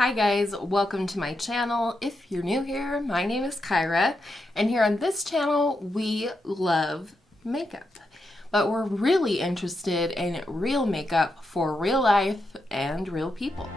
Hi guys, welcome to my channel. If you're new here, my name is Kyra, and here on this channel we love makeup. But we're really interested in real makeup for real life and real people.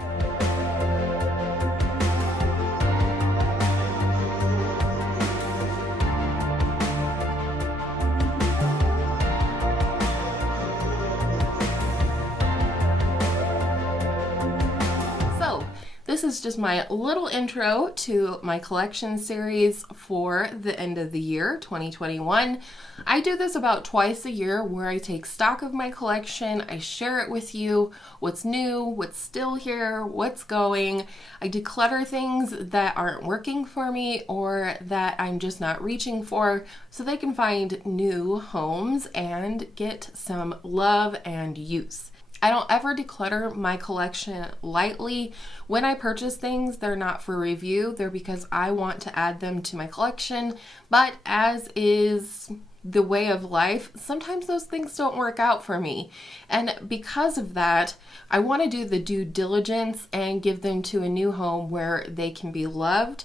This is just my little intro to my collection series for the end of the year, 2021. I do this about twice a year where I take stock of my collection, I share it with you, what's new, what's still here, what's going. I declutter things that aren't working for me or that I'm just not reaching for so they can find new homes and get some love and use. I don't ever declutter my collection lightly. When I purchase things, they're not for review. They're because I want to add them to my collection. But as is the way of life, sometimes those things don't work out for me. And because of that, I want to do the due diligence and give them to a new home where they can be loved.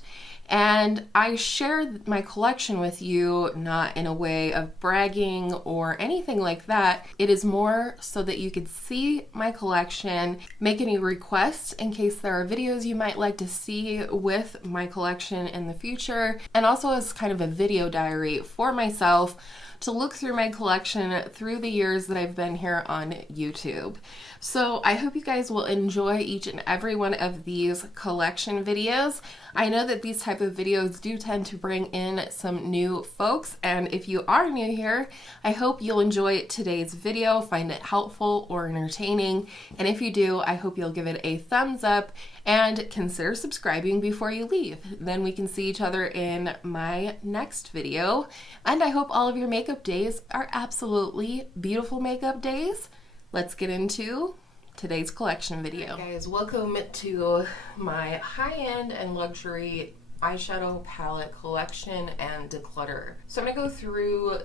And I share my collection with you not in a way of bragging or anything like that. It is more so that you could see my collection, make any requests in case there are videos you might like to see with my collection in the future, and also as kind of a video diary for myself to look through my collection through the years that I've been here on YouTube. So I hope you guys will enjoy each and every one of these collection videos. I know that these type of videos do tend to bring in some new folks, and if you are new here, I hope you'll enjoy today's video, find it helpful or entertaining, and if you do, I hope you'll give it a thumbs up and consider subscribing before you leave. Then we can see each other in my next video, and I hope all of your makeup days are absolutely beautiful makeup days. Let's get into today's collection video. Hi guys, welcome to my high-end and luxury eyeshadow palette collection and declutter. So I'm gonna go through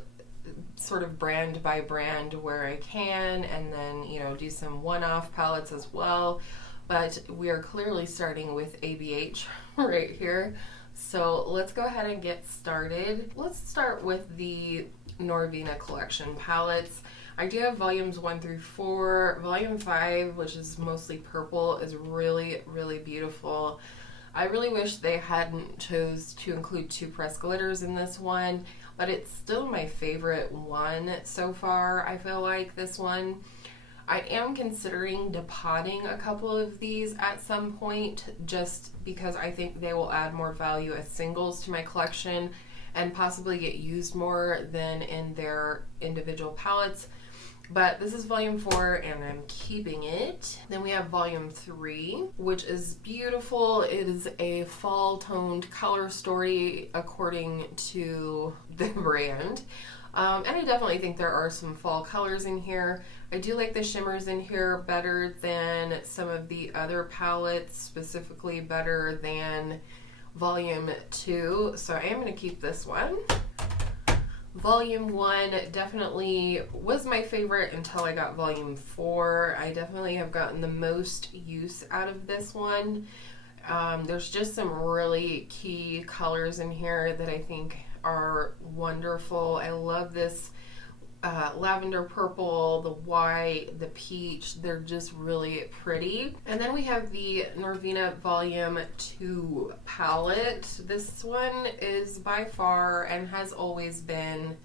sort of brand by brand where I can, and then do some one-off palettes as well. But we are clearly starting with ABH right here. So let's go ahead and get started. Let's start with the Norvina collection palettes. I do have volumes 1 through 4. Volume 5, which is mostly purple, is really, really beautiful. I really wish they hadn't chose to include 2 pressed glitters in this one, but it's still my favorite one so far. I feel like this one. I am considering depotting a couple of these at some point just because I think they will add more value as singles to my collection and possibly get used more than in their individual palettes. But this is volume 4 and I'm keeping it. Then we have volume 3, which is beautiful. It is a fall toned color story according to the brand. And I definitely think there are some fall colors in here. I do like the shimmers in here better than some of the other palettes, specifically better than volume 2. So I am going to keep this one. Volume 1 definitely was my favorite until I got volume 4. I definitely have gotten the most use out of this one. There's just some really key colors in here that I think are wonderful. I love this lavender purple, the white, the peach. They're just really pretty. And then we have the Norvina Volume 2 palette. This one is by far and has always been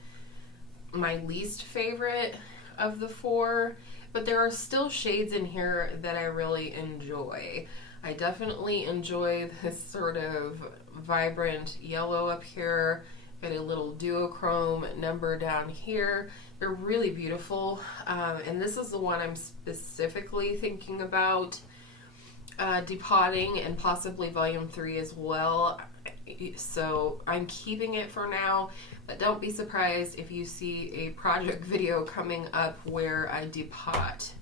my least favorite of the 4, but there are still shades in here that I really enjoy. I definitely enjoy this sort of vibrant yellow up here. Got a little duochrome number down here. They're really beautiful, and this is the one I'm specifically thinking about depotting, and possibly volume 3 as well. So I'm keeping it for now, but don't be surprised if you see a project video coming up where I depot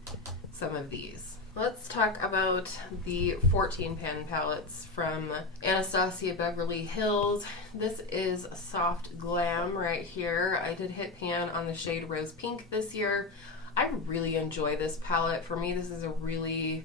some of these. Let's talk about the 14 pan palettes from Anastasia Beverly Hills. This is Soft Glam right here. I did hit pan on the shade Rose Pink this year. I really enjoy this palette. For me, this is a really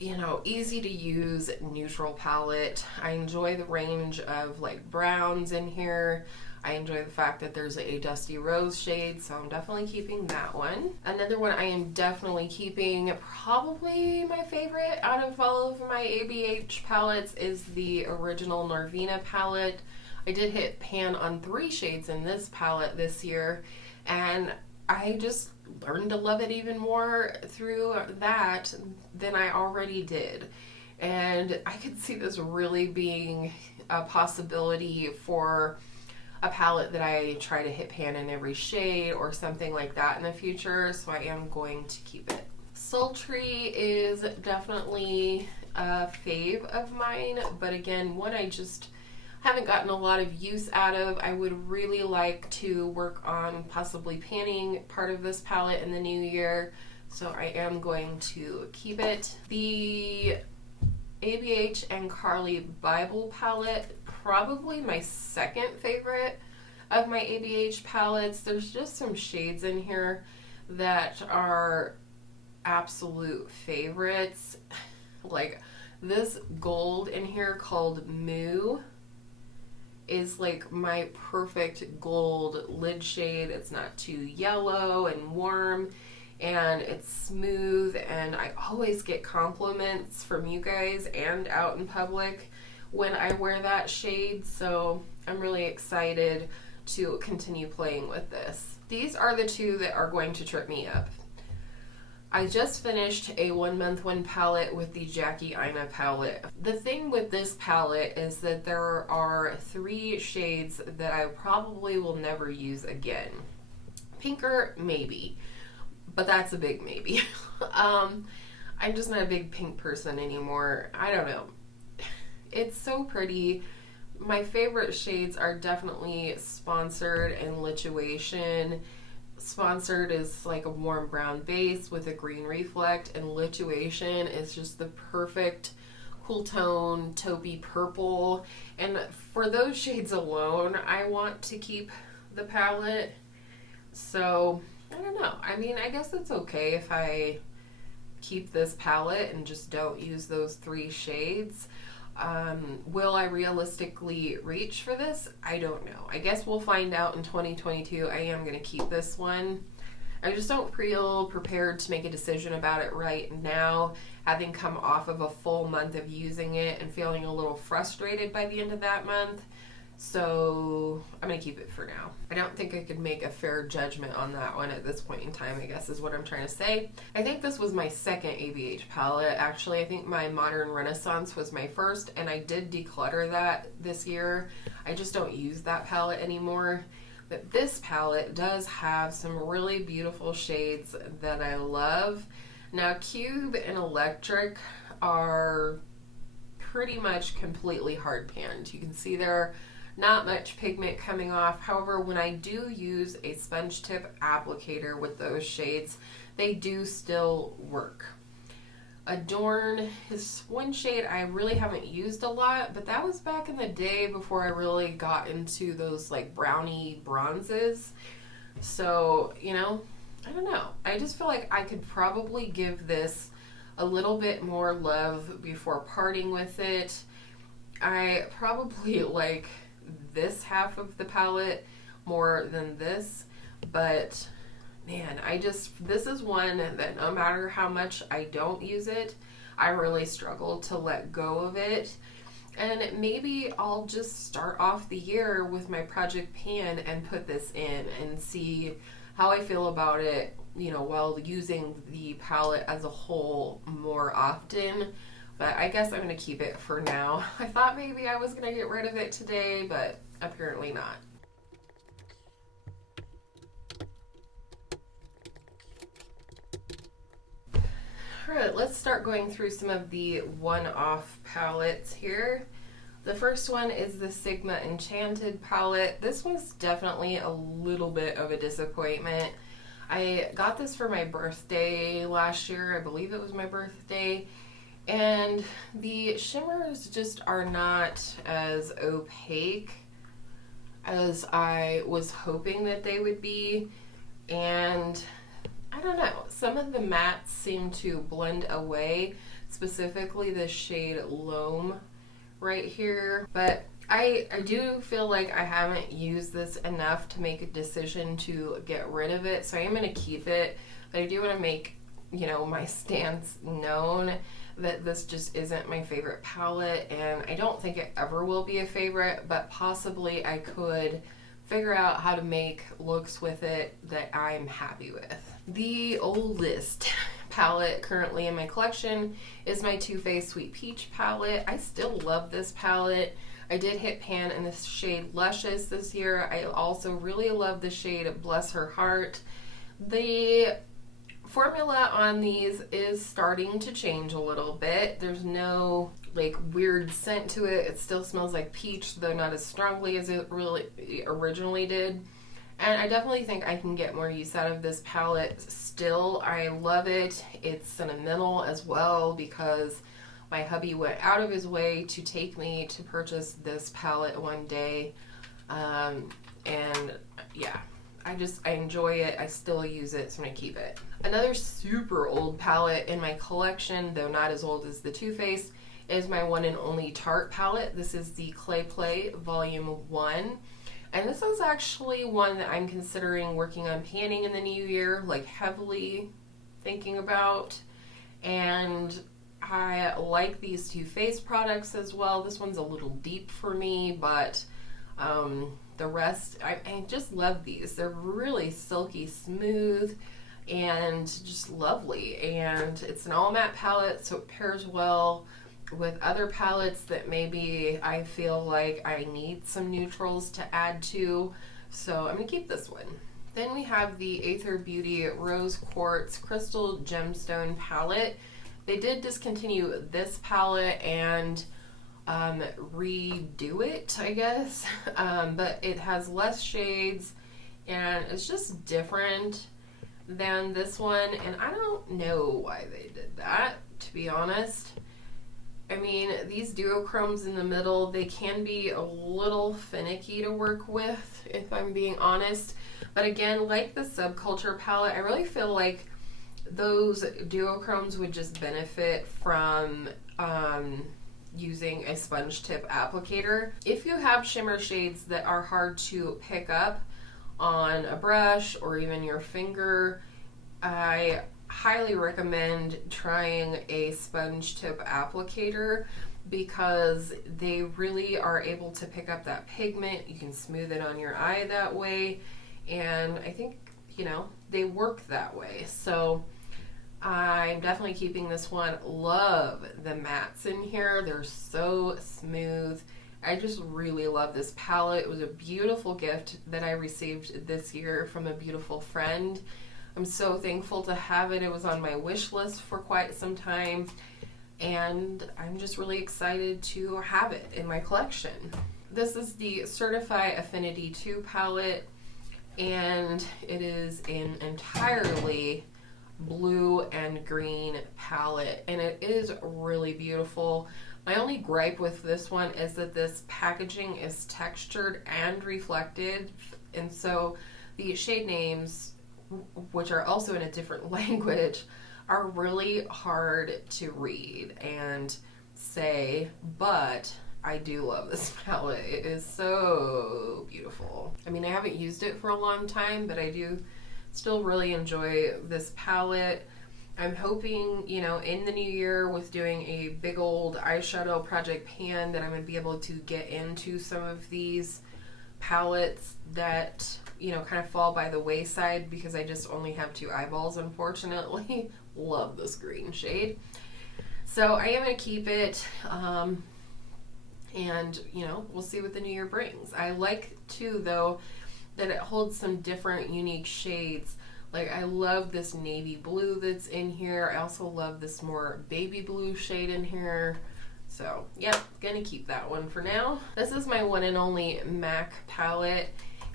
you know, easy to use neutral palette. I enjoy the range of like browns in here. I enjoy the fact that there's a dusty rose shade, so I'm definitely keeping that one. Another one I am definitely keeping, probably my favorite out of all of my ABH palettes, is the original Norvina palette. I did hit pan on 3 shades in this palette this year, and I just learned to love it even more through that than I already did. And I could see this really being a possibility for a palette that I try to hit pan in every shade or something like that in the future, so I am going to keep it. Sultry is definitely a fave of mine, but again, one I just haven't gotten a lot of use out of. I would really like to work on possibly panning part of this palette in the new year, so I am going to keep it. The ABH and Carli Bybel palette, probably my second favorite of my ABH palettes. There's just some shades in here that are absolute favorites. Like this gold in here called Moo is like my perfect gold lid shade. It's not too yellow and warm, and it's smooth, and I always get compliments from you guys and out in public when I wear that shade, so I'm really excited to continue playing with this. These are the 2 that are going to trip me up. I just finished a 1-month 1 palette with the Jackie Aina palette. The thing with this palette is that there are 3 shades that I probably will never use again. Pinker, maybe, but that's a big maybe. I'm just not a big pink person anymore. I don't know. It's so pretty. My favorite shades are definitely Sponsored and Lituation. Sponsored is like a warm brown base with a green reflect, and Lituation is just the perfect cool tone taupey purple. And for those shades alone, I want to keep the palette. So I don't know. I mean, I guess it's okay if I keep this palette and just don't use those 3 shades. Will I realistically reach for this? I don't know. I guess we'll find out in 2022. I am going to keep this one. I just don't feel prepared to make a decision about it right now, having come off of a full month of using it and feeling a little frustrated by the end of that month. So I'm going to keep it for now. I don't think I could make a fair judgment on that one at this point in time, I guess is what I'm trying to say. I think this was my second ABH palette. Actually, I think my Modern Renaissance was my first, and I did declutter that this year. I just don't use that palette anymore. But this palette does have some really beautiful shades that I love. Now, Cube and Electric are pretty much completely hard panned. You can see there not much pigment coming off. However, when I do use a sponge tip applicator with those shades, they do still work. Adorn is one shade I really haven't used a lot, but that was back in the day before I really got into those like brownie bronzes. So, you know, I don't know. I just feel like I could probably give this a little bit more love before parting with it. I probably like this half of the palette more than this, but man, this is one that no matter how much I don't use it, I really struggle to let go of it. And maybe I'll just start off the year with my project pan and put this in and see how I feel about it, you know, while using the palette as a whole more often. But I guess I'm going to keep it for now. I thought maybe I was going to get rid of it today, but apparently not. Alright, let's start going through some of the one-off palettes here. The first one is the Sigma Enchanted palette. This was definitely a little bit of a disappointment. I got this for my birthday last year. I believe it was my birthday. And the shimmers just are not as opaque as I was hoping that they would be. And I don't know, some of the mattes seem to blend away specifically the shade Loam right here. But I do feel like I haven't used this enough to make a decision to get rid of it, so I am going to keep it. But I do want to make, you know, my stance known that this just isn't my favorite palette, and I don't think it ever will be a favorite, but possibly I could figure out how to make looks with it that I'm happy with. The oldest palette currently in my collection is my Too Faced Sweet Peach palette. I still love this palette. I did hit pan in the shade Luscious this year. I also really love the shade Bless Her Heart. The formula on these is starting to change a little bit. There's no like weird scent to it. It still smells like peach, though not as strongly as it really originally did. And I definitely think I can get more use out of this palette still. I love it. It's sentimental as well because my hubby went out of his way to take me to purchase this palette one day. And yeah, I enjoy it. I still use it, so I'm gonna keep it. Another super old palette in my collection, though not as old as the Too Faced, is my one and only Tarte palette. This is the Clay Play Volume 1. And this is actually one that I'm considering working on panning in the new year, like heavily thinking about. And I like these Too Faced products as well. This one's a little deep for me, but the rest, I just love these. They're really silky smooth and just lovely. And it's an all matte palette, so it pairs well with other palettes that maybe I feel like I need some neutrals to add to. So I'm gonna keep this one. Then we have the Āether Beauty Rose Quartz Crystal Gemstone palette. They did discontinue this palette and redo it, I guess, but it has less shades and it's just different than this one, and I don't know why they did that, to be honest. I mean, these duochromes in the middle, they can be a little finicky to work with, if I'm being honest. But again, like the Subculture palette, I really feel like those duochromes would just benefit from using a sponge tip applicator. If you have shimmer shades that are hard to pick up on a brush or even your finger, I highly recommend trying a sponge tip applicator because they really are able to pick up that pigment. You can smooth it on your eye that way, and I think, you know, they work that way. So I'm definitely keeping this one. Love the mattes in here. They're so smooth. I just really love this palette. It was a beautiful gift that I received this year from a beautiful friend. I'm so thankful to have it. It was on my wish list for quite some time, and I'm just really excited to have it in my collection. This is the Certifeye Affinity 2 palette, and it is an entirely blue and green palette, and it is really beautiful. My only gripe with this one is that this packaging is textured and reflected, and so the shade names, which are also in a different language, are really hard to read and say, but I do love this palette. It is so beautiful. I mean, I haven't used it for a long time, but I do still really enjoy this palette. I'm hoping, you know, in the new year with doing a big old eyeshadow project pan that I'm going to be able to get into some of these palettes that, you know, kind of fall by the wayside because I just only have 2 eyeballs, unfortunately. Love this green shade. So I am going to keep it, and, you know, we'll see what the new year brings. I like, too, though, that it holds some different unique shades. Like, I love this navy blue that's in here. I also love this more baby blue shade in here. So, yep, gonna keep that one for now. This is my one and only MAC palette,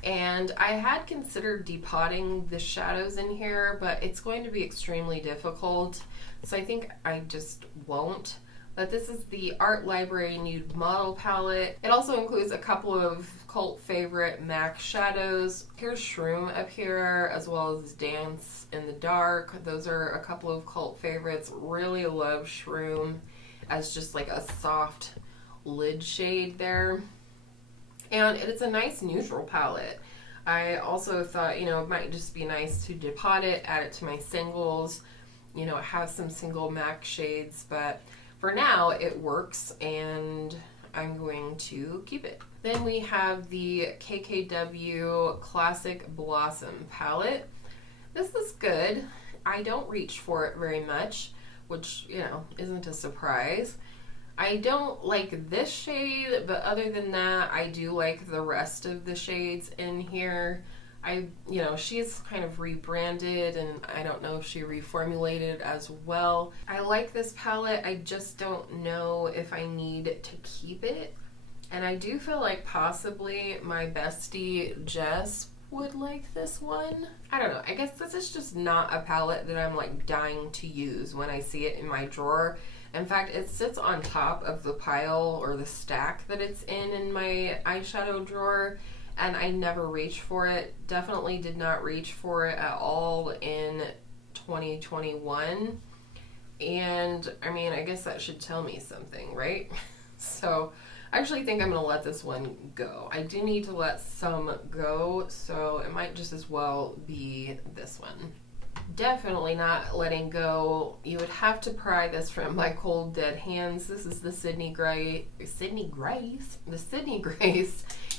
and I had considered depotting the shadows in here, but it's going to be extremely difficult, so I think I just won't. But this is the Art Library Nude Model Palette. It also includes a couple of cult favorite MAC shadows. Here's Shroom up here, as well as Dance in the Dark. Those are a couple of cult favorites. Really love Shroom as just like a soft lid shade there. And it's a nice neutral palette. I also thought, you know, it might just be nice to depot it, add it to my singles. You know, it has some single MAC shades, but for now it works and I'm going to keep it. Then we have the KKW Classic Blossom palette. This is good. I don't reach for it very much, which, you know, isn't a surprise. I don't like this shade, but other than that, I do like the rest of the shades in here. You know, she's kind of rebranded, and I don't know if she reformulated as well. I like this palette. I just don't know if I need to keep it. And I do feel like possibly my bestie Jess would like this one. I don't know. I guess this is just not a palette that I'm like dying to use when I see it in my drawer. In fact, it sits on top of the pile or the stack that it's in my eyeshadow drawer, and I never reach for it. Definitely did not reach for it at all in 2021. And I mean, I guess that should tell me something, right? So I actually think I'm gonna let this one go. I do need to let some go, so it might just as well be this one. Definitely not letting go. You would have to pry this from my cold dead hands. This is the Sydney Grace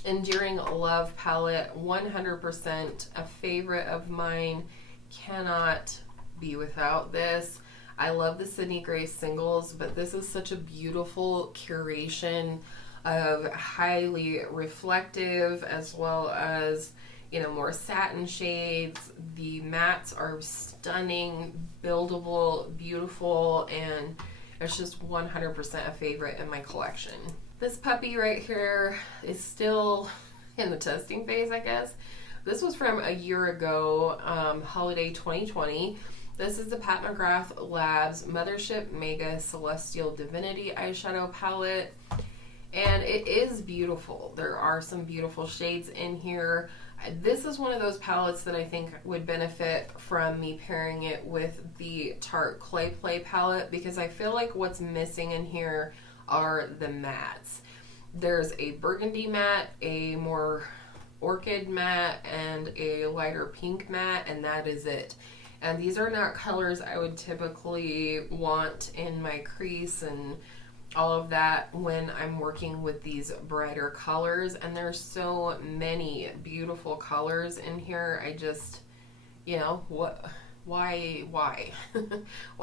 Enduring Love palette. 100% a favorite of mine. Cannot be without this. I love the Sydney Grace singles, but this is such a beautiful curation of highly reflective as well as, you know, more satin shades. The mattes are stunning, buildable, beautiful, and it's just 100% a favorite in my collection. This puppy right here is still in the testing phase, I guess. This was from a year ago, holiday 2020. This is the Pat McGrath Labs Mothership Mega Celestial Divinity eyeshadow palette. And it is beautiful. There are some beautiful shades in here. This is one of those palettes that I think would benefit from me pairing it with the Tarte Clay Play palette, because I feel like what's missing in here are the mattes. There's a burgundy matte, a more orchid matte, and a lighter pink matte, and that is it. And these are not colors I would typically want in my crease and all of that when I'm working with these brighter colors, and there's so many beautiful colors in here. I just, you know, why why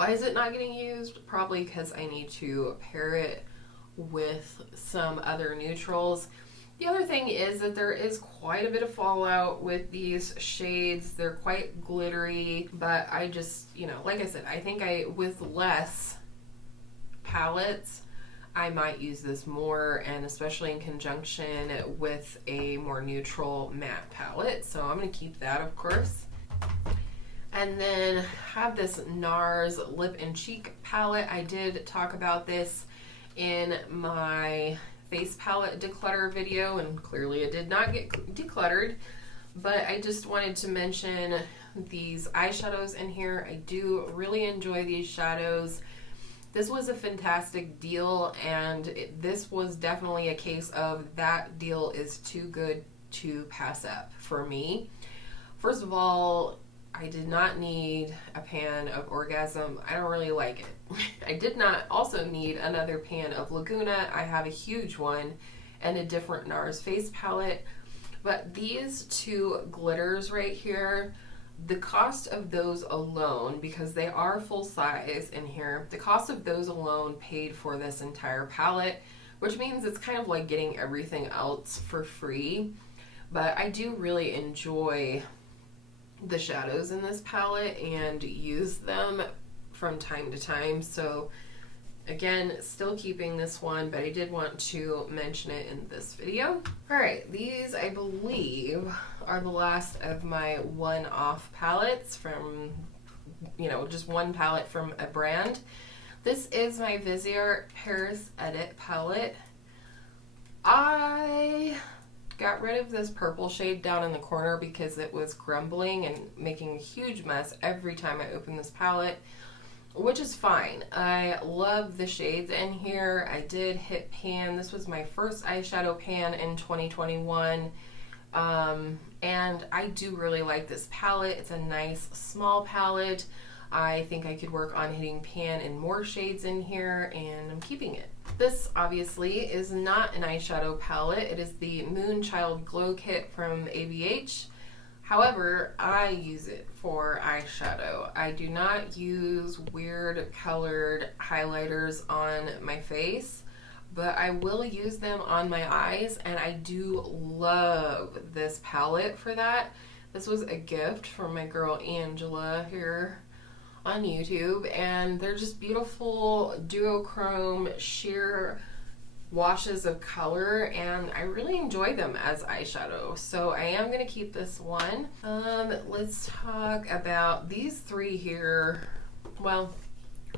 is it not getting used? Probably because I need to pair it with some other neutrals. The other thing is that there is quite a bit of fallout with these shades. They're quite glittery, but I just, you know, like I said, I think with less palettes, I might use this more, and especially in conjunction with a more neutral matte palette. So I'm going to keep that, of course. And then have this NARS Lip and Cheek palette. I did talk about this in my face palette declutter video, and clearly it did not get decluttered, but I just wanted to mention these eyeshadows in here. I do really enjoy these shadows. This was a fantastic deal, and this was definitely a case of that deal is too good to pass up for me. First of all, I did not need a pan of Orgasm. I don't really like it. I did not also need another pan of Laguna. I have a huge one and a different NARS face palette. But these two glitters right here, the cost of those alone, because they are full size in here, the cost of those alone paid for this entire palette, which means it's kind of like getting everything else for free. But I do really enjoy the shadows in this palette and use them from time to time. So again, still keeping this one, but I did want to mention it in this video. All right, these I believe are the last of my one-off palettes from, you know, just one palette from a brand. This is my Viseart Paris Edit palette. I got rid of this purple shade down in the corner because it was grumbling and making a huge mess every time I opened this palette, which is fine. I love the shades in here. I did hit pan. This was my first eyeshadow pan in 2021. And I do really like this palette. It's a nice small palette. I think I could work on hitting pan in more shades in here, and I'm keeping it. This obviously is not an eyeshadow palette. It is the Moonchild Glow Kit from ABH. However, I use it for eyeshadow. I do not use weird colored highlighters on my face, but I will use them on my eyes, and I do love this palette for that. This was a gift from my girl Angela here on YouTube, and they're just beautiful duochrome sheer washes of color, and I really enjoy them as eyeshadow, so I am going to keep this one. Let's talk about these three here. Well,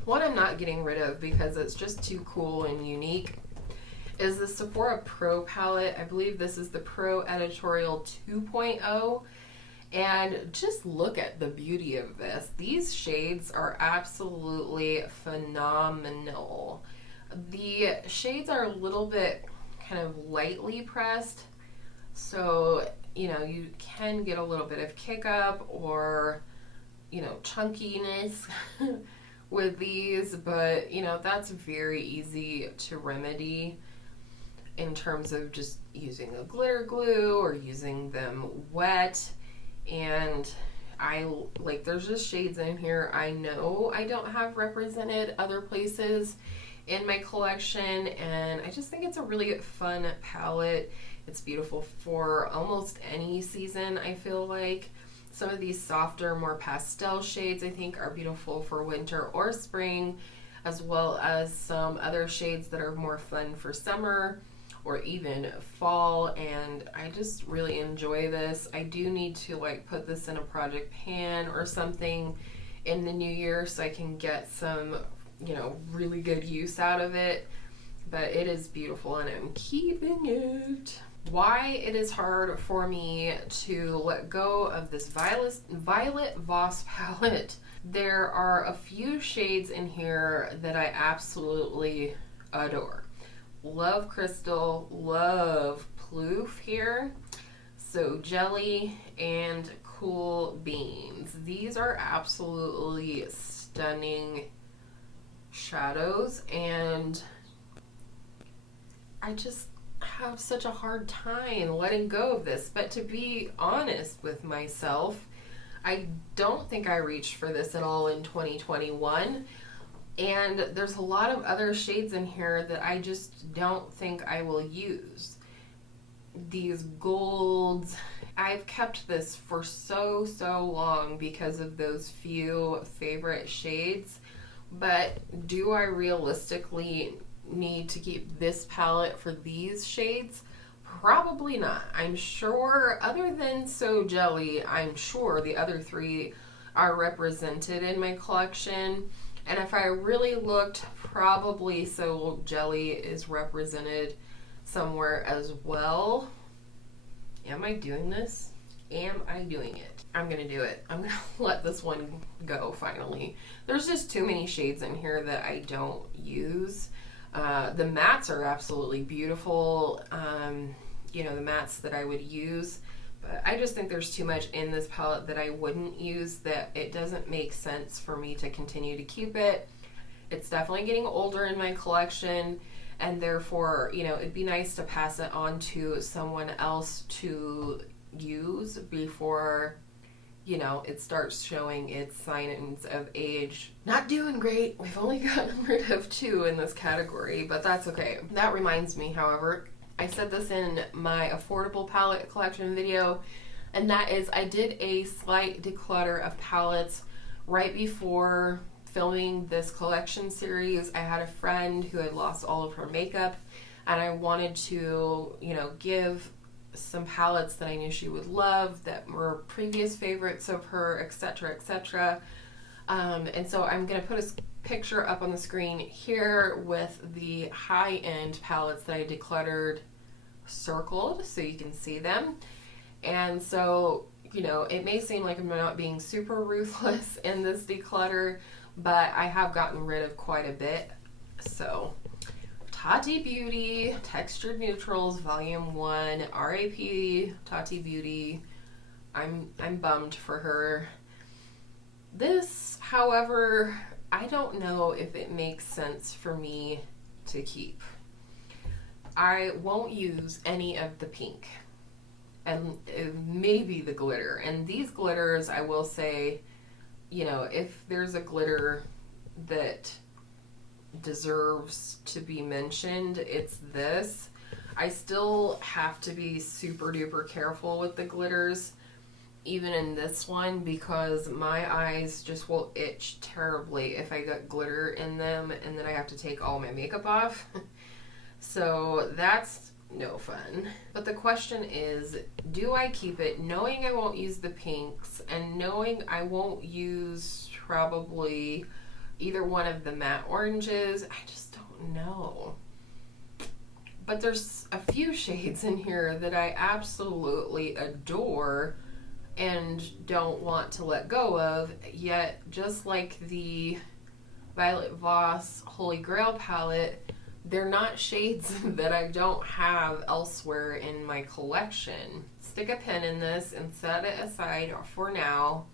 one I'm not getting rid of because it's just too cool and unique is the Sephora Pro palette. I believe this is the Pro Editorial 2.0. And just look at the beauty of this. These shades are absolutely phenomenal. The shades are a little bit kind of lightly pressed, so you know you can get a little bit of kick up or chunkiness with these, but that's very easy to remedy in terms of just using a glitter glue or using them wet. And there's just shades in here I know I don't have represented other places in my collection, and I just think it's a really fun palette. It's beautiful for almost any season. I feel like some of these softer, more pastel shades I think are beautiful for winter or spring, as well as some other shades that are more fun for summer or even fall, and I just really enjoy this. I do need to put this in a project pan or something in the new year so I can get some really good use out of it, but it is beautiful and I'm keeping it. Why it is hard for me to let go of this Violet Voss palette. There are a few shades in here that I absolutely adore. Love Crystal, love Ploof here, so Jelly and Cool Beans. These are absolutely stunning shadows, and I just have such a hard time letting go of this. But to be honest with myself, I don't think I reached for this at all in 2021. And there's a lot of other shades in here that I just don't think I will use. These golds, I've kept this for so long because of those few favorite shades, but do I realistically need to keep this palette for these shades? Probably not. I'm sure, other than So Jelly, I'm sure the other three are represented in my collection. And if I really looked, probably So Jelly is represented somewhere as well. Am I doing this? Am I doing it? I'm gonna do it. I'm gonna let this one go finally. There's just too many shades in here that I don't use. The mattes are absolutely beautiful. The mattes that I would use. But I just think there's too much in this palette that I wouldn't use, that it doesn't make sense for me to continue to keep it. It's definitely getting older in my collection, and therefore, it'd be nice to pass it on to someone else to use before, it starts showing its signs of age. Not doing great. We've only gotten rid of 2 in this category, but that's okay. That reminds me, however, I said this in my affordable palette collection video, and that is I did a slight declutter of palettes right before filming this collection series. I had a friend who had lost all of her makeup, and I wanted to, give some palettes that I knew she would love that were previous favorites of her, etc., etc. And so I'm going to put a picture up on the screen here with the high-end palettes that I decluttered circled so you can see them. And so, you know, it may seem like I'm not being super ruthless in this declutter, but I have gotten rid of quite a bit. So Tati Beauty Textured Neutrals Volume 1, RAP Tati Beauty. I'm bummed for her. This, however, I don't know if it makes sense for me to keep. I won't use any of the pink and maybe the glitter. And these glitters, I will say, you know, if there's a glitter that deserves to be mentioned, it's this. I still have to be super duper careful with the glitters, even in this one, because my eyes just will itch terribly if I get glitter in them and then I have to take all my makeup off. So that's no fun. But the question is, do I keep it knowing I won't use the pinks and knowing I won't use probably either one of the matte oranges? I just don't know. But there's a few shades in here that I absolutely adore and don't want to let go of, yet just like the Violet Voss Holy Grail palette, they're not shades that I don't have elsewhere in my collection. Stick a pin in this and set it aside for now,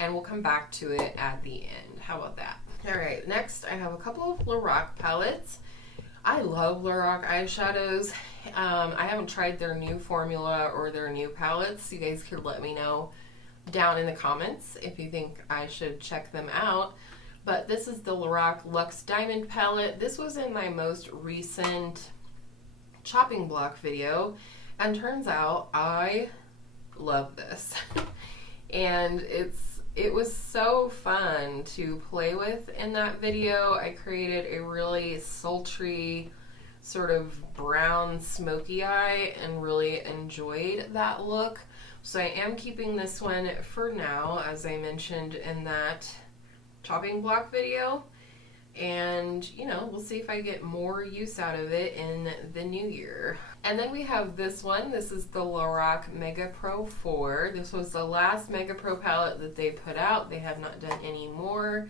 and we'll come back to it at the end. How about that? Alright, next I have a couple of Lorac palettes. I love Lorac eyeshadows. I haven't tried their new formula or their new palettes. You guys could let me know down in the comments if you think I should check them out. But this is the Lorac Luxe Diamond palette. This was in my most recent chopping block video, and turns out I love this. And it was so fun to play with in that video. I created a really sultry sort of brown smoky eye and really enjoyed that look. So I am keeping this one for now, as I mentioned in that chopping block video. And, you know, we'll see if I get more use out of it in the new year. And then we have this one. This is the Lorac Mega Pro 4. This was the last Mega Pro palette that they put out. They have not done any more.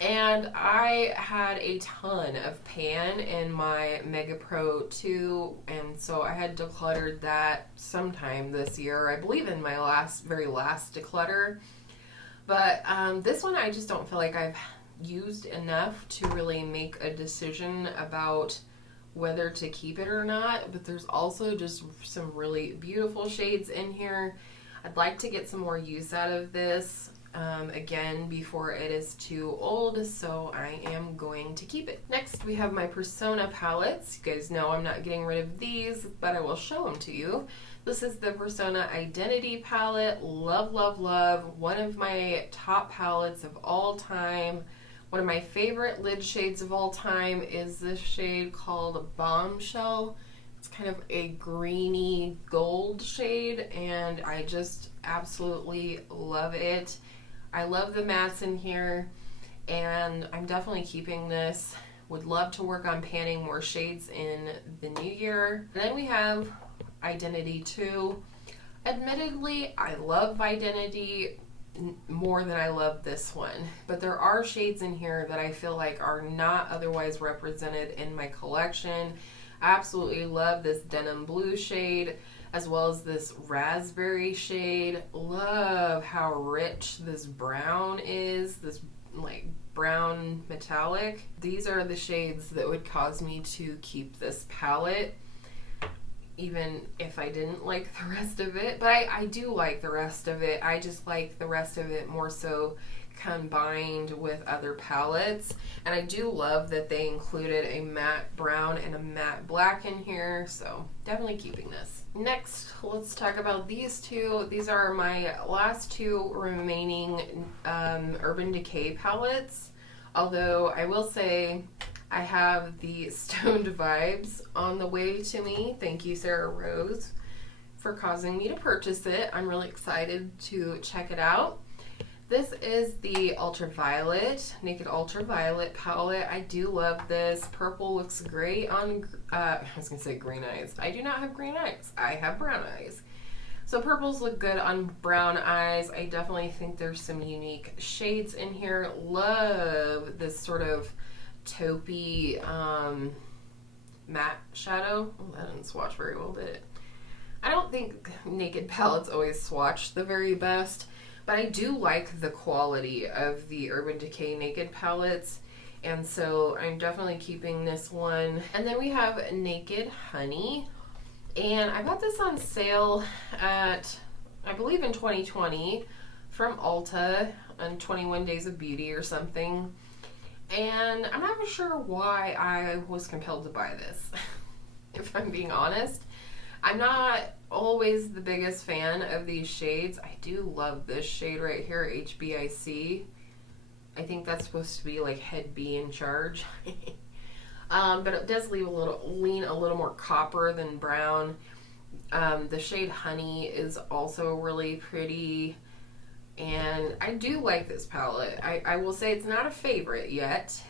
And I had a ton of pan in my Mega Pro 2, and so I had decluttered that sometime this year, I believe in my very last declutter. But this one I just don't feel like I've used enough to really make a decision about whether to keep it or not. But there's also just some really beautiful shades in here. I'd like to get some more use out of this again before it is too old, so I am going to keep it. Next we have my Persona palettes. You guys know I'm not getting rid of these, but I will show them to you. This is the Persona Identity palette. Love, love, love. One of my top palettes of all time. One of my favorite lid shades of all time is this shade called Bombshell. It's kind of a greeny gold shade, and I just absolutely love it. I love the mattes in here, and I'm definitely keeping this. Would love to work on panning more shades in the new year. And then we have Identity 2. Admittedly, I love Identity more than I love this one, but there are shades in here that I feel like are not otherwise represented in my collection. I absolutely love this denim blue shade, as well as this raspberry shade. Love how rich this brown is, this like brown metallic. These are the shades that would cause me to keep this palette, even if I didn't like the rest of it. But I do like the rest of it. I just like the rest of it more so combined with other palettes. And I do love that they included a matte brown and a matte black in here, so definitely keeping this. Next, let's talk about these two. These are my last two remaining Urban Decay palettes, although I will say I have the Stoned Vibes on the way to me. Thank you, Sarah Rose, for causing me to purchase it. I'm really excited to check it out. This is the Ultraviolet, Naked Ultraviolet palette. I do love this. Purple looks great on, I was gonna say green eyes. I do not have green eyes. I have brown eyes. So purples look good on brown eyes. I definitely think there's some unique shades in here. Love this sort of taupey matte shadow. Oh, that didn't swatch very well, did it? I don't think Naked palettes always swatch the very best, but I do like the quality of the Urban Decay Naked palettes, and so I'm definitely keeping this one. And then we have Naked Honey, and I got this on sale at, I believe in 2020, from Ulta on 21 Days of Beauty or something. And I'm not sure why I was compelled to buy this, if I'm being honest. I'm not always the biggest fan of these shades. I do love this shade right here, HBIC. I think that's supposed to be like head B in charge. But it does lean a little more copper than brown. The shade Honey is also really pretty. And I do like this palette. I will say it's not a favorite yet,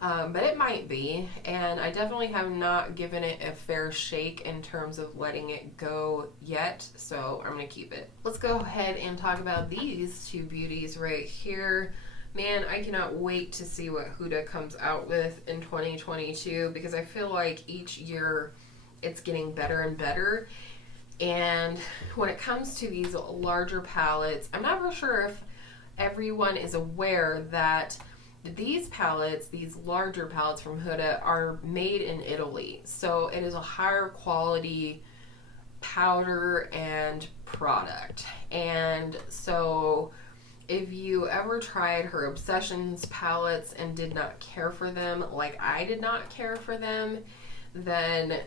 but it might be. And I definitely have not given it a fair shake in terms of letting it go yet, so I'm going to keep it. Let's go ahead and talk about these two beauties right here. Man, I cannot wait to see what Huda comes out with in 2022, because I feel like each year it's getting better and better. And when it comes to these larger palettes, I'm not real sure if everyone is aware that these palettes, these larger palettes from Huda, are made in Italy. So it is a higher quality powder and product. And so if you ever tried her Obsessions palettes and did not care for them, like I did not care for them, then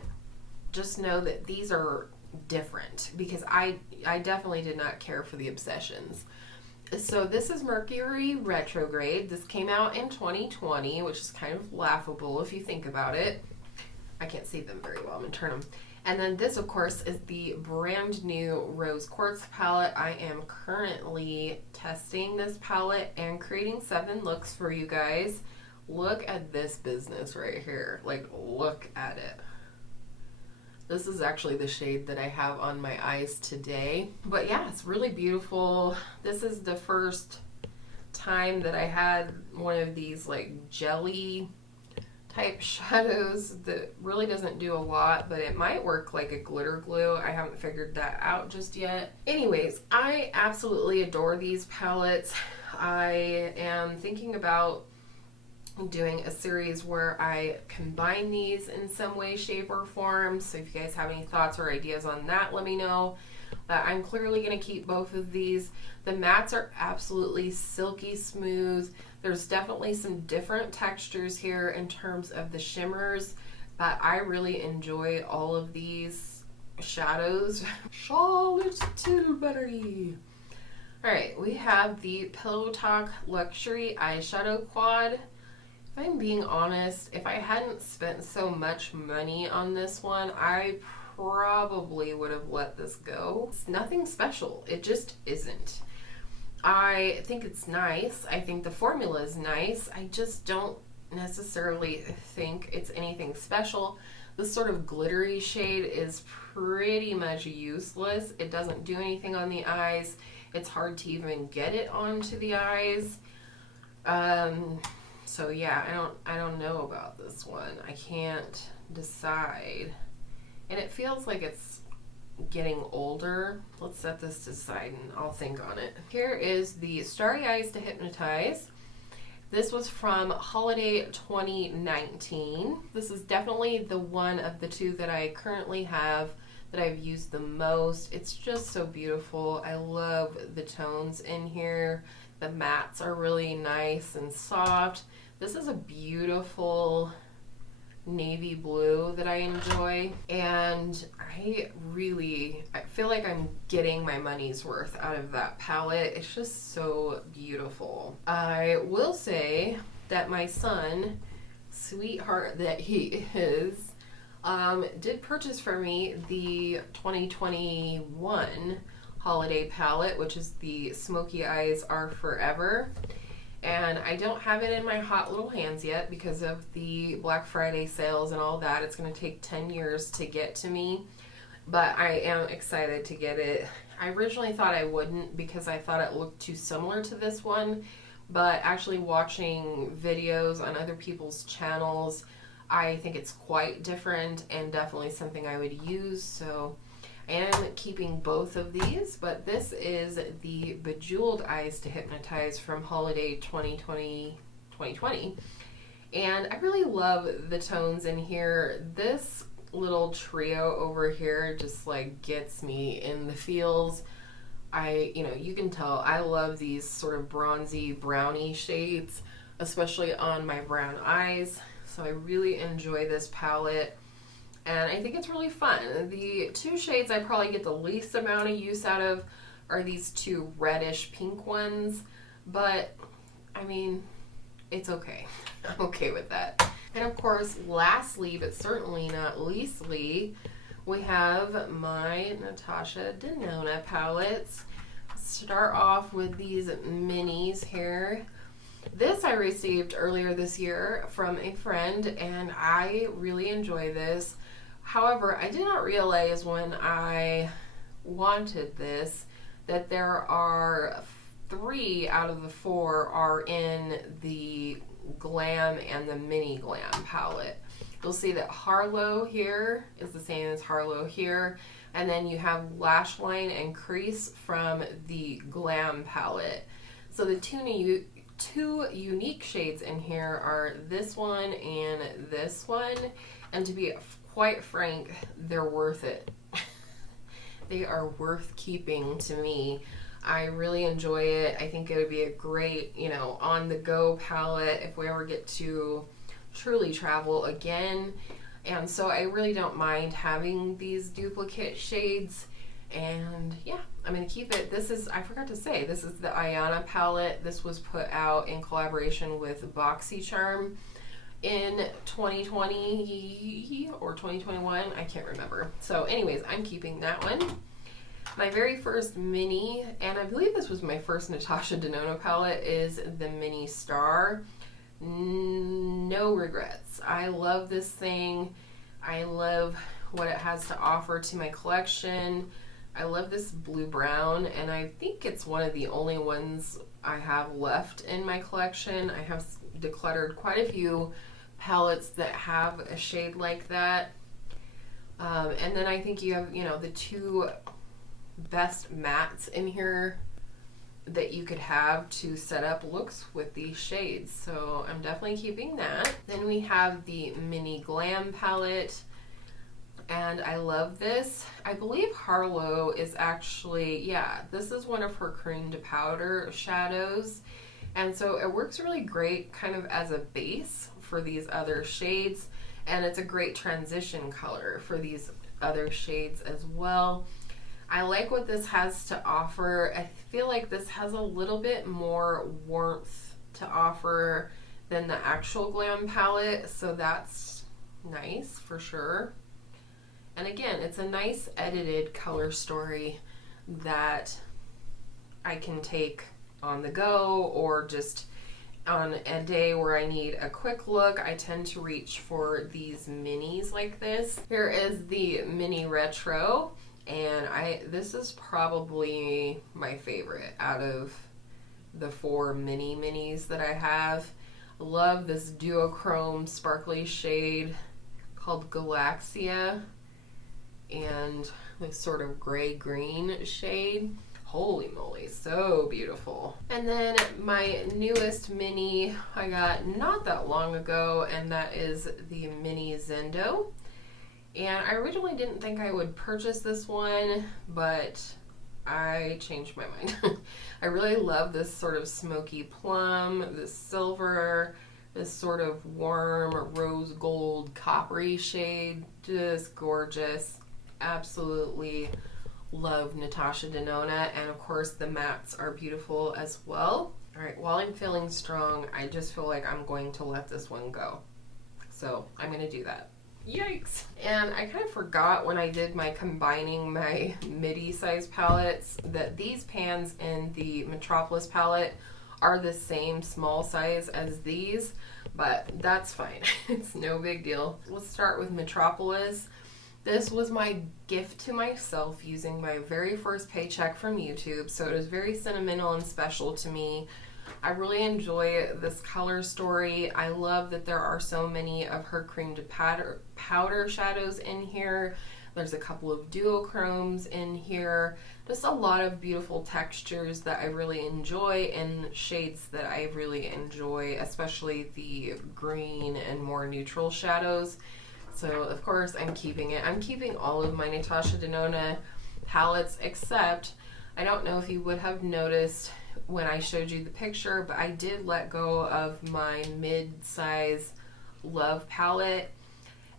just know that these are different, because I definitely did not care for the Obsessions. So this is Mercury Retrograde. This came out in 2020, which is kind of laughable if you think about it. I can't see them very well. I'm gonna turn them. And then this, of course, is the brand new Rose Quartz palette. I am currently testing this palette and creating 7 looks for you guys. Look at this business right here. Like, look at it. This is actually the shade that I have on my eyes today. But yeah, it's really beautiful. This is the first time that I had one of these like jelly type shadows that really doesn't do a lot, but it might work like a glitter glue. I haven't figured that out just yet. Anyways, I absolutely adore these palettes. I am thinking about doing a series where I combine these in some way, shape, or form. So if you guys have any thoughts or ideas on that, let me know. I'm clearly going to keep both of these. The mattes are absolutely silky smooth. There's definitely some different textures here in terms of the shimmers, but I really enjoy all of these shadows. Charlotte Tilbury. Alright, we have the Pillow Talk Luxury Eyeshadow Quad. If I'm being honest, if I hadn't spent so much money on this one, I probably would have let this go. It's nothing special. It just isn't. I think it's nice. I think the formula is nice. I just don't necessarily think it's anything special. This sort of glittery shade is pretty much useless. It doesn't do anything on the eyes. It's hard to even get it onto the eyes. So yeah, I don't know about this one. I can't decide. And it feels like it's getting older. Let's set this to the side and I'll think on it. Here is the Starry Eyes to Hypnotize. This was from Holiday 2019. This is definitely the one of the two that I currently have that I've used the most. It's just so beautiful. I love the tones in here. The mattes are really nice and soft. This is a beautiful navy blue that I enjoy, and I feel like I'm getting my money's worth out of that palette. It's just so beautiful. I will say that my son, sweetheart that he is, did purchase for me the 2021 holiday palette, which is the Smokey Eyes Are Forever. And I don't have it in my hot little hands yet because of the Black Friday sales and all that. It's going to take 10 years to get to me, but I am excited to get it. I originally thought I wouldn't because I thought it looked too similar to this one, but actually watching videos on other people's channels, I think it's quite different and definitely something I would use. So I am keeping both of these, but this is the Bejeweled Eyes to Hypnotize from Holiday 2020. And I really love the tones in here. This little trio over here just like gets me in the feels. You can tell I love these sort of bronzy brownie shades, especially on my brown eyes. So I really enjoy this palette. And I think it's really fun. The two shades I probably get the least amount of use out of are these two reddish pink ones. But, I mean, it's okay. I'm okay with that. And of course, lastly, but certainly not leastly, we have my Natasha Denona palettes. Start off with these minis here. This I received earlier this year from a friend, and I really enjoy this. However, I did not realize when I wanted this that there are 3 out of the 4 are in the Glam and the Mini Glam palette. You'll see that Harlow here is the same as Harlow here, and then you have Lash Line and Crease from the Glam palette. So the two unique shades in here are this one and this one, and to be quite frank, they're worth it. They are worth keeping to me. I really enjoy it. I think it would be a great, on-the-go palette if we ever get to truly travel again. And so I really don't mind having these duplicate shades. And yeah, I'm going to keep it. This is, I forgot to say, this is the Ayana palette. This was put out in collaboration with BoxyCharm in 2020 or 2021. I can't remember. So anyways, I'm keeping that one. My very first mini, and I believe this was my first Natasha Denona palette, is the Mini Star. No regrets. I love this thing. I love what it has to offer to my collection. I love this blue brown, and I think it's one of the only ones I have left in my collection. I have decluttered quite a few palettes that have a shade like that. And then I think you have, the two best mattes in here that you could have to set up looks with these shades. So I'm definitely keeping that. Then we have the Mini Glam palette, and I love this. I believe Harlow is actually, this is one of her cream to powder shadows. And so it works really great kind of as a base for these other shades, and it's a great transition color for these other shades as well. I like what this has to offer. I feel like this has a little bit more warmth to offer than the actual Glam palette, so that's nice for sure. And again, it's a nice edited color story that I can take on the go, or just on a day where I need a quick look. I tend to reach for these minis like this. Here is the Mini Retro, and this is probably my favorite out of the 4 mini minis that I have. I love this duochrome sparkly shade called Galaxia, and this sort of gray-green shade. Holy moly, so beautiful. And then my newest mini I got not that long ago, and that is the Mini Zendo. And I originally didn't think I would purchase this one, but I changed my mind. I really love this sort of smoky plum, this silver, this sort of warm rose gold coppery shade. Just gorgeous. Absolutely love Natasha Denona, and of course the mattes are beautiful as well. All right, while I'm feeling strong, I just feel like I'm going to let this one go. So I'm going to do that. Yikes. And I kind of forgot when I did my combining my midi size palettes that these pans in the Metropolis palette are the same small size as these, but that's fine. It's no big deal. Let's start with Metropolis. This was my gift to myself using my very first paycheck from YouTube, so it was very sentimental and special to me. I really enjoy this color story. I love that there are so many of her cream to powder shadows in here. There's a couple of duochromes in here. Just a lot of beautiful textures that I really enjoy and shades that I really enjoy, especially the green and more neutral shadows. So of course I'm keeping it. I'm keeping all of my Natasha Denona palettes, except I don't know if you would have noticed when I showed you the picture, but I did let go of my mid-size Love palette,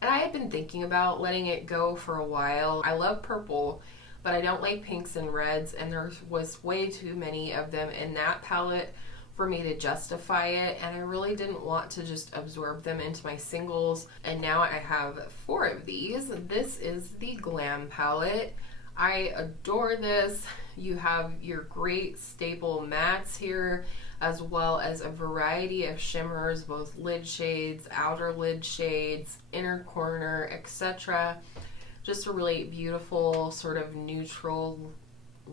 and I had been thinking about letting it go for a while. I love purple, but I don't like pinks and reds, and there was way too many of them in that palette for me to justify it, and I really didn't want to just absorb them into my singles. And now I have 4 of these. This is the Glam palette. I adore this. You have your great staple mattes here, as well as a variety of shimmers, both lid shades, outer lid shades, inner corner, etc. Just a really beautiful, sort of neutral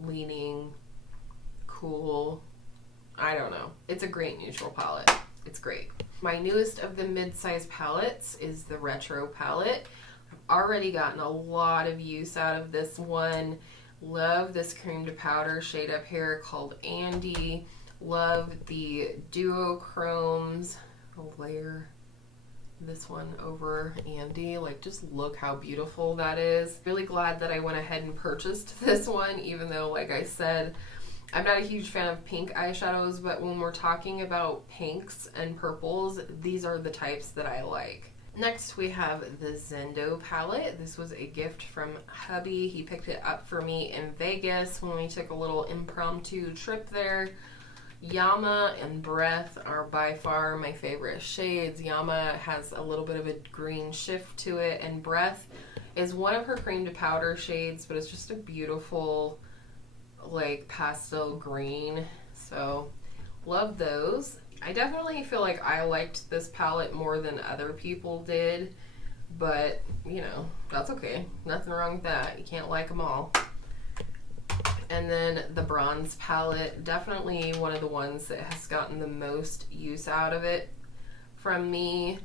leaning, cool, I don't know. It's a great neutral palette. It's great. My newest of the mid-size palettes is the Retro palette. I've already gotten a lot of use out of this one. Love this cream to powder shade up here called Andy. Love the duochromes. I'll layer this one over Andy. Like, just look how beautiful that is. Really glad that I went ahead and purchased this one, even though, like I said, I'm not a huge fan of pink eyeshadows, but when we're talking about pinks and purples, these are the types that I like. Next we have the Zendo palette. This was a gift from hubby. He picked it up for me in Vegas when we took a little impromptu trip there. Yama and Breath are by far my favorite shades. Yama has a little bit of a green shift to it, and Breath is one of her cream to powder shades, but it's just a beautiful, like, pastel green. So love those. I definitely feel like I liked this palette more than other people did, but you know, that's okay. Nothing wrong with that. You can't like them all. And then the Bronze palette, definitely one of the ones that has gotten the most use out of it from me,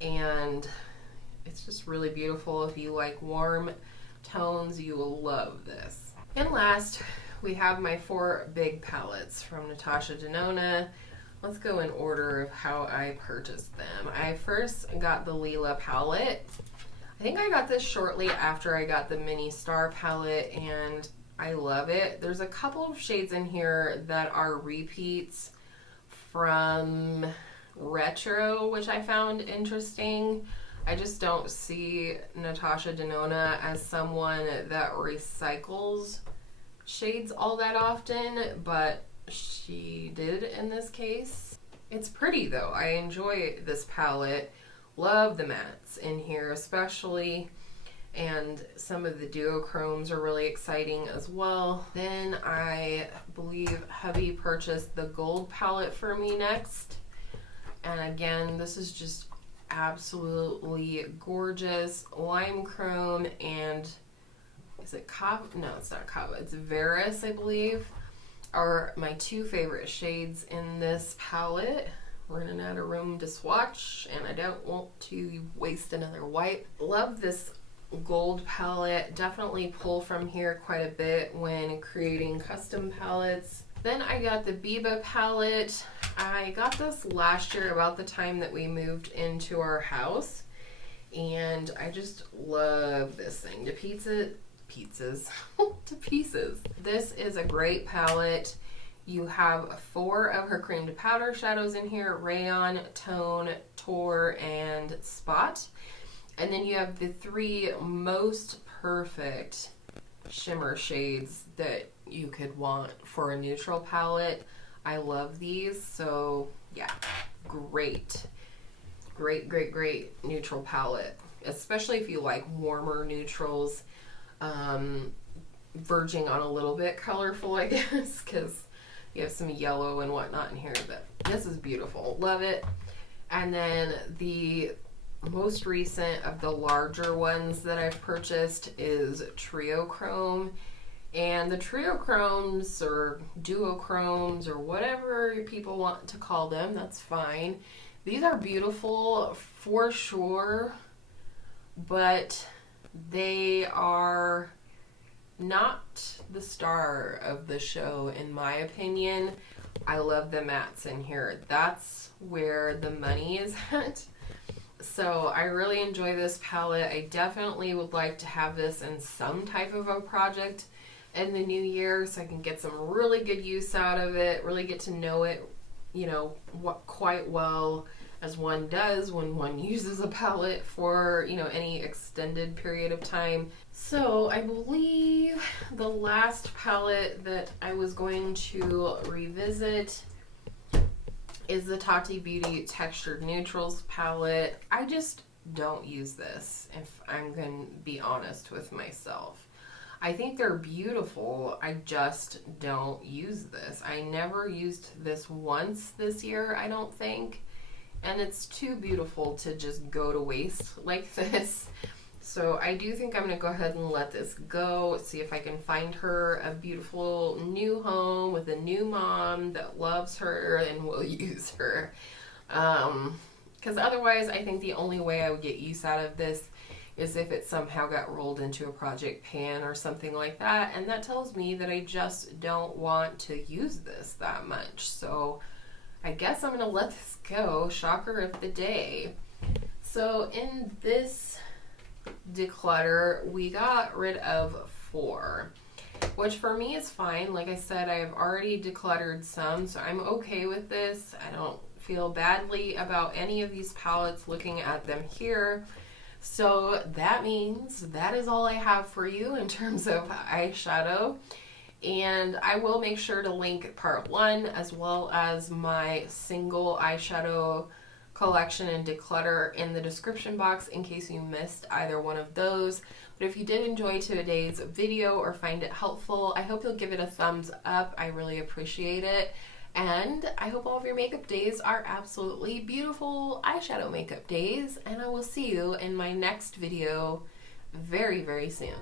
and it's just really beautiful. If you like warm tones, you will love this. And last, we have my 4 big palettes from Natasha Denona. Let's go in order of how I purchased them. I first got the Lila palette. I think I got this shortly after I got the Mini Star palette, and I love it. There's a couple of shades in here that are repeats from Retro, which I found interesting. I just don't see Natasha Denona as someone that recycles shades all that often, but she did in this case. It's pretty though. I enjoy this palette. Love the mattes in here especially, and some of the duochromes are really exciting as well. Then I believe hubby purchased the gold palette for me next, and again, this is just absolutely gorgeous. Lime chrome and is it Kava? No, it's not Kava. It's Varus, I believe, are my 2 favorite shades in this palette. We're running out of room to swatch, and I don't want to waste another wipe. Love this gold palette. Definitely pull from here quite a bit when creating custom palettes. Then I got the Biba palette. I got this last year about the time that we moved into our house, and I just love this thing to pieces. To pieces. This is a great palette. You have 4 of her cream to powder shadows in here: Rayon, Tone, Tour, and Spot. And then you have the 3 most perfect shimmer shades that you could want for a neutral palette. I love these. So yeah, great neutral palette. especially if you like warmer neutrals, verging on a little bit colorful, I guess, because you have some yellow and whatnot in here, but this is beautiful. Love it. And then the most recent of the larger ones that I've purchased is Trio Chrome. And the Trio Chromes or Duochromes or whatever people want to call them, that's fine. These are beautiful for sure, but they are not the star of the show in my opinion. I love the mattes in here. That's where the money is at. So I really enjoy this palette. I definitely would like to have this in some type of a project in the new year so I can get some really good use out of it, really get to know it, you know, quite well, as one does when one uses a palette for, you know, any extended period of time. So I believe the last palette that I was going to revisit is the Tati Beauty Textured Neutrals palette. I just don't use this, if I'm going to be honest with myself. I think they're beautiful. I just don't use this. I never used this once this year, I don't think. And it's too beautiful to just go to waste like this. So I do think I'm going to go ahead and let this go, see if I can find her a beautiful new home with a new mom that loves her and will use her. Because otherwise, I think the only way I would get use out of this is if it somehow got rolled into a project pan or something like that. And that tells me that I just don't want to use this that much. So I guess I'm going to let this go. Shocker of the day. So in this declutter, we got rid of 4, which for me is fine. Like I said, I've already decluttered some, so I'm okay with this. I don't feel badly about any of these palettes looking at them here. So that means that is all I have for you in terms of eyeshadow. And I will make sure to link part 1 as well as my single eyeshadow collection and declutter in the description box in case you missed either one of those. But if you did enjoy today's video or find it helpful, I hope you'll give it a thumbs up. I really appreciate it. And I hope all of your makeup days are absolutely beautiful eyeshadow makeup days. And I will see you in my next video very, very soon.